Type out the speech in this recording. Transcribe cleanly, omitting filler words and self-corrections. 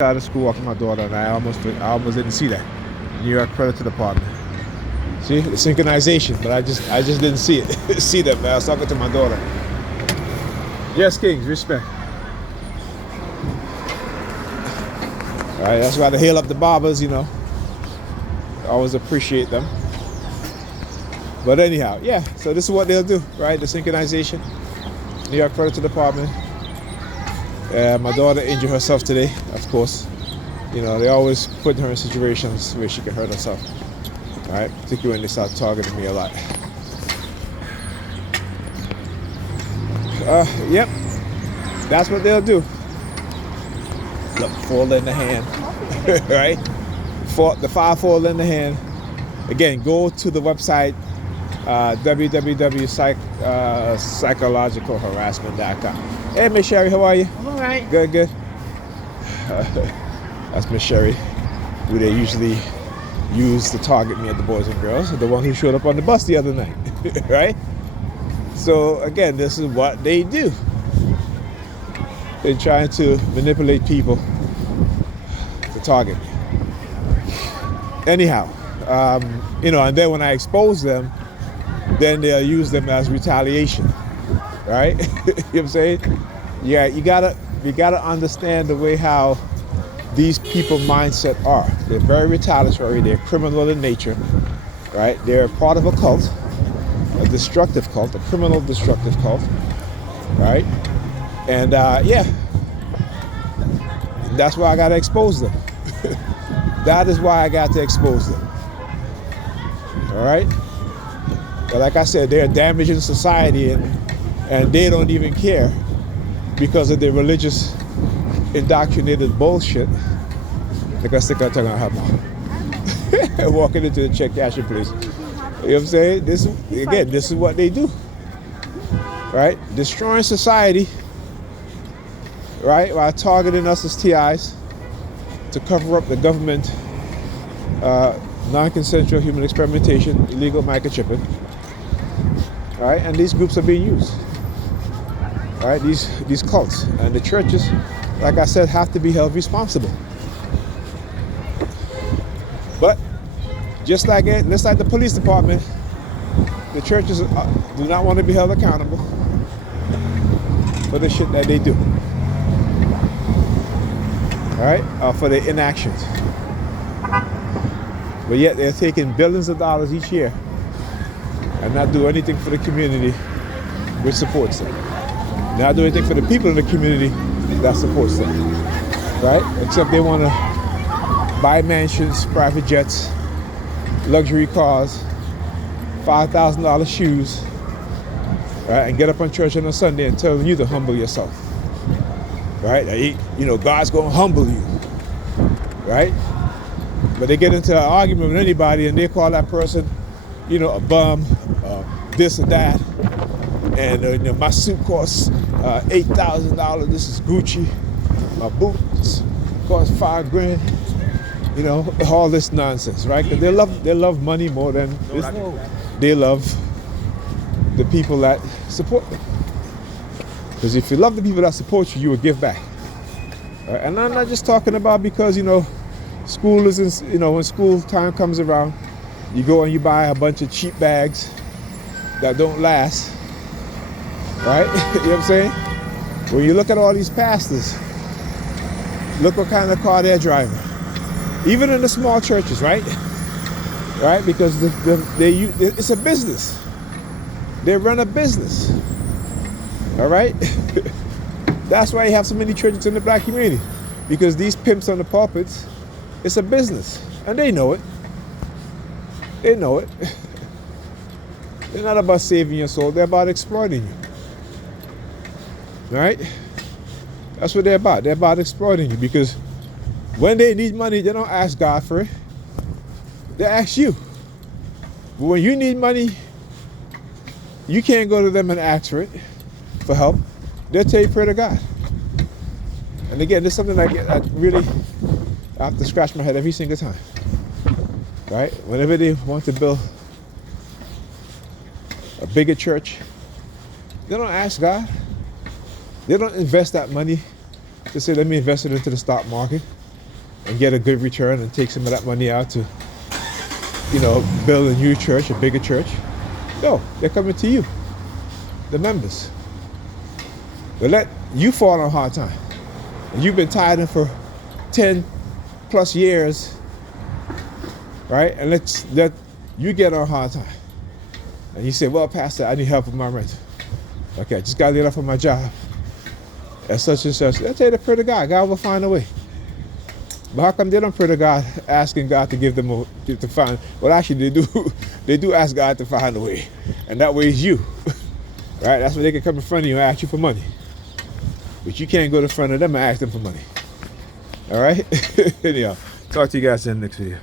Out of school walking my daughter, and I almost didn't see that. NY Predators Dept. See the synchronization, but I just didn't see it. See that, man. I was talking to my daughter. Yes, Kings, respect. All right, that's why to hail up the barbers, I always appreciate them. But anyhow, yeah. So this is what they'll do, right? The synchronization. NY Predators Dept. My daughter injured herself today, of course. They always put her in situations where she can hurt herself. All right, particularly when they start targeting me a lot. Yep, that's what they'll do. Look, foil in the hand, right? The five-foil in the hand. Again, go to the website, www.psychologicalharassment.com. Hey, Miss Sherry, how are you? I'm all right. Good, good. That's Miss Sherry, who they usually use to target me at the Boys and Girls, the one who showed up on the bus the other night, right? So again, this is what they do. They're trying to manipulate people to target me. Anyhow, and then when I expose them, then they'll use them as retaliation, right? You know what I'm saying? Yeah, you gotta understand the way how these people mindset are. They're very retaliatory. They're criminal in nature, right? They're part of a cult, a destructive cult, a criminal destructive cult, right? And that's why I gotta expose them. That is why I got to expose them. All right? But like I said, they're damaging society, and they don't even care because of their religious indoctrinated bullshit. Like I stick out tongue on her mouth. Walking into the check cashing place. You know what I'm saying? This is what they do. Right? Destroying society, right? While targeting us as TIs to cover up the government non-consensual human experimentation, illegal microchipping. Right? And these groups are being used. Right? These cults and the churches, like I said, have to be held responsible. But just like the police department, the churches do not want to be held accountable for the shit that they do. All right? For their inactions. But yet they're taking billions of dollars each year and not do anything for the community which supports them. Not do anything for the people in the community that supports them. Right? Except they want to buy mansions, private jets, luxury cars, $5,000 shoes, right? And get up on church on a Sunday and tell you to humble yourself. Right? God's going to humble you. Right? But they get into an argument with anybody and they call that person, a bum, this or that. And my suit costs $8,000. This is Gucci. My boots cost $5,000. All this nonsense, right? Because they love money more than they love the people that support them. Because if you love the people that support you, you will give back. Right? And I'm not just talking about because school is, when school time comes around, you go and you buy a bunch of cheap bags that don't last. Right? You know what I'm saying? When you look at all these pastors, look what kind of car they're driving. Even in the small churches, right? Right? Because it's a business. They run a business. All right? That's why you have so many churches in the black community. Because these pimps on the pulpits, it's a business. And they know it. They know it. They're not about saving your soul. They're about exploiting you. Right? That's what they're about. They're about exploiting you because when they need money, they don't ask God for it. They ask you. But when you need money, you can't go to them and ask for it, for help. They'll tell you pray to God. And again, this is something I have to scratch my head every single time. Right? Whenever they want to build a bigger church, they don't ask God. They don't invest that money to say, let me invest it into the stock market. and get a good return and take some of that money out to, build a new church, a bigger church. No, they're coming to you, the members. They let you fall on a hard time. And you've been tithing for 10 plus years, right? And let you get on a hard time. And you say, well, Pastor, I need help with my rent. Okay, I just got laid off on my job at such and such. They'll tell you to pray to God. God will find a way. But how come they don't pray to God, asking God to give them to find? Well, actually, they do. They do ask God to find a way, and that way is you, right? That's when they can come in front of you and ask you for money. But you can't go to front of them and ask them for money. All right? Anyhow, talk to you guys in the next video.